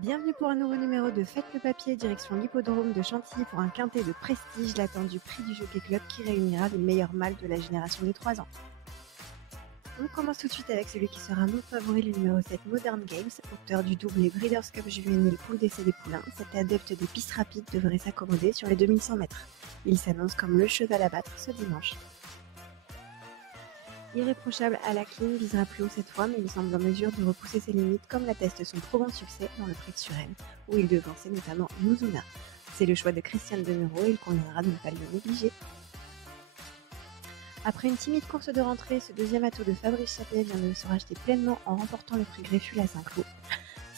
Bienvenue pour un nouveau numéro de Faites le papier, direction l'hippodrome de Chantilly pour un quintet de prestige, l'attendu prix du Jockey Club qui réunira les meilleurs mâles de la génération des 3 ans. On commence tout de suite avec celui qui sera mon favori, le numéro 7, Modern Games, auteur du doublé Breeders' Cup juvénile Poule d'essai des poulains. Cet adepte des pistes rapides devrait s'accommoder sur les 2100 mètres. Il s'annonce comme le cheval à battre ce dimanche. Irréprochable à la clean visera plus haut cette fois, mais il semble en mesure de repousser ses limites comme l'atteste son trop bon succès dans le prix de Suresnes, où il devançait notamment Muzuna. C'est le choix de Christiane Demuro et il conviendra de ne pas le négliger. Après une timide course de rentrée, ce deuxième atout de Fabrice Chapelet vient de se racheter pleinement en remportant le prix Greffule à Saint-Cloud.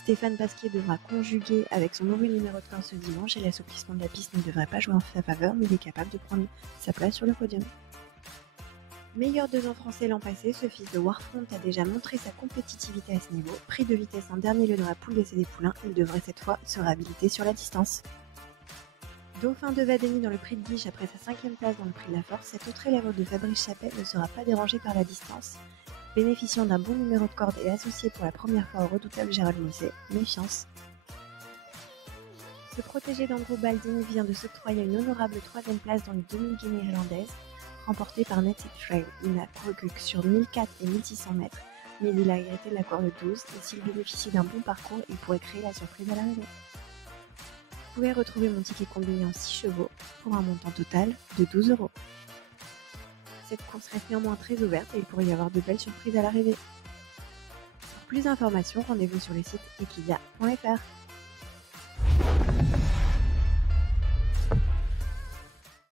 Stéphane Pasquier devra conjuguer avec son nouveau numéro de corps ce dimanche et l'assouplissement de la piste ne devrait pas jouer en sa faveur, mais il est capable de prendre sa place sur le podium. Meilleur 2 ans français l'an passé, ce fils de Warfront a déjà montré sa compétitivité à ce niveau. Pris de vitesse en dernier lieu dans la poule d'essai des poulains, il devrait cette fois se réhabiliter sur la distance. Dauphin de Vadeni dans le prix de Guiche après sa 5e place dans le prix de la Force, cet autre élève de Fabrice Chapelet ne sera pas dérangé par la distance. Bénéficiant d'un bon numéro de corde et associé pour la première fois au redoutable Gérald Mousset, méfiance. Ce protégé d'Andrew Balding vient de s'octroyer une honorable 3e place dans les 2000 guinées irlandaises, remporté par Native Trail. Il n'a couru que sur 1004 et 1600 mètres, mais il a hérité de la corde 12 et s'il bénéficie d'un bon parcours, il pourrait créer la surprise à l'arrivée. Vous pouvez retrouver mon ticket combiné en 6 chevaux pour un montant total de 12 €. Cette course reste néanmoins très ouverte et il pourrait y avoir de belles surprises à l'arrivée. Pour plus d'informations, rendez-vous sur le site equidia.fr.